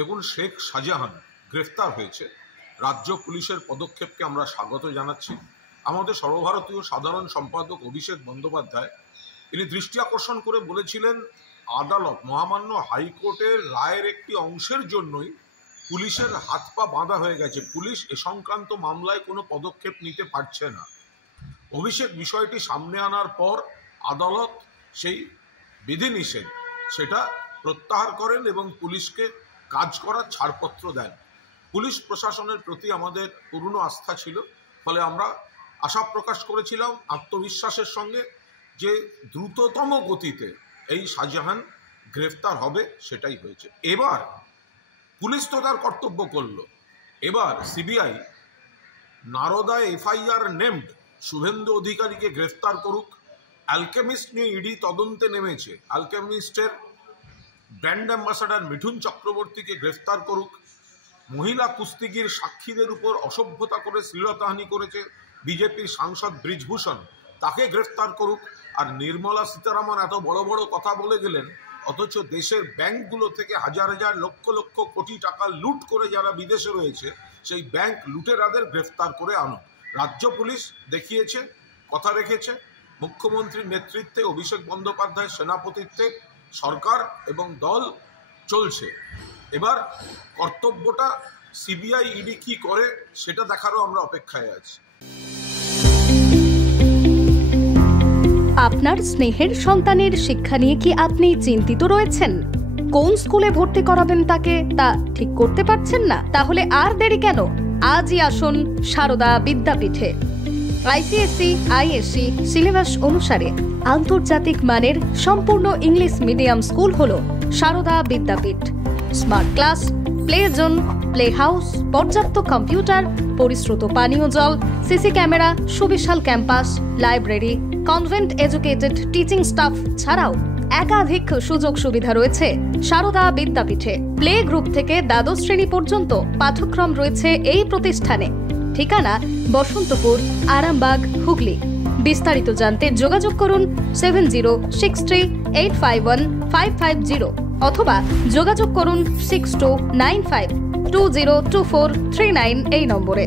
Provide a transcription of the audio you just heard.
দেখুন, শেখ শাহজাহান গ্রেফতার হয়েছে। রাজ্য পুলিশের পদক্ষেপকে আমরা স্বাগত জানাচ্ছি। আমাদের সর্বভারতীয় সাধারণ সম্পাদক অভিষেক বন্দ্যোপাধ্যায় তিনি দৃষ্টি আকর্ষণ করে বলেছিলেন, আদালত মহামান্য হাইকোর্টের রায়ের একটি অংশের জন্যই পুলিশের হাত পা বাঁধা হয়ে গেছে, পুলিশ এ সংক্রান্ত মামলায় কোনো পদক্ষেপ নিতে পারছে না। অভিষেক বিষয়টি সামনে আনার পর আদালত সেই বিধিনিষেধ সেটা প্রত্যাহার করেন এবং পুলিশকে কাজ করার ছাড়পত্র দেন। পুলিশ প্রশাসনের প্রতি আমাদের পূর্ণ আস্থা ছিল, ফলে আমরা আশা প্রকাশ করেছিলাম আত্মবিশ্বাসের সঙ্গে যে দ্রুততম গতিতে এই শাহজাহান গ্রেফতার হবে, সেটাই হয়েছে। এবার পুলিশ তো তার কর্তব্য করল। এবার সিবিআই নারদায় এফআইআর নেমড শুভেন্দু অধিকারীকে গ্রেফতার করুক। অ্যালকেমিস্ট নিয়ে ইডি তদন্তে নেমেছে, অ্যালকেমিস্টের ব্র্যান্ড অ্যাম্বাসাডার মিঠুন চক্রবর্তীকে গ্রেফতার করুক। মহিলা কুস্তিগির সাক্ষীদের উপর অসভ্যতা করে শ্লীলতাহানি করেছে বিজেপির সাংসদ ব্রিজভূষণ, তাকে গ্রেফতার করুক। আর নির্মলা সীতারামন এত বড় বড় কথা বলে গেলেন, অথচ দেশের ব্যাংকগুলো থেকে হাজার হাজার লক্ষ লক্ষ কোটি টাকা লুট করে যারা বিদেশে রয়েছে, সেই ব্যাংক লুটেরাদের গ্রেফতার করে আনুক। রাজ্য পুলিশ দেখিয়েছে, কথা রেখেছে। মুখ্যমন্ত্রীর নেতৃত্বে, অভিষেক বন্দ্যোপাধ্যায়ের সেনাপতিত্বে সরকার এবং দল চলছে। এবার কর্তব্যটা সিবিআই ইডি কি করে সেটা দেখারও আমরা অপেক্ষায় আছি। আপনার স্নেহের সন্তানের শিক্ষা নিয়ে কি আপনি চিন্তিত রয়েছেন? কোন স্কুলে ভর্তি করাবেন তাকে তা ঠিক করতে পারছেন না? তাহলে আর দেরি কেন? আজই আসুন সারদা বিদ্যাপীঠে। আইসিএসসি আইএসসি সিলেবাস অনুসারে আন্তর্জাতিক মানের সম্পূর্ণ ইংলিশ মিডিয়াম স্কুল হলো Sarada Vidyapith. Smart class, play zone, play house, পর্যাপ্ত কম্পিউটার, পরিশ্রুত পানীয় জল, সিসি ক্যামেরা, সুবিশাল campus, library, convent educated teaching staff ছাড়াও একাধিক সুযোগ সুবিধা রয়েছে সারদা বিদ্যাপীঠে। প্লে গ্রুপ থেকে দ্বাদশ শ্রেণী পর্যন্ত পাঠ্যক্রম রয়েছে এই প্রতিষ্ঠানে। ঠিকানা বসন্তপুর, আরামবাগ, হুগলি। বিস্তারিত জানতে যোগাযোগ করুন 7063851550 অথবা যোগাযোগ করুন 6295202439 এই নম্বরে।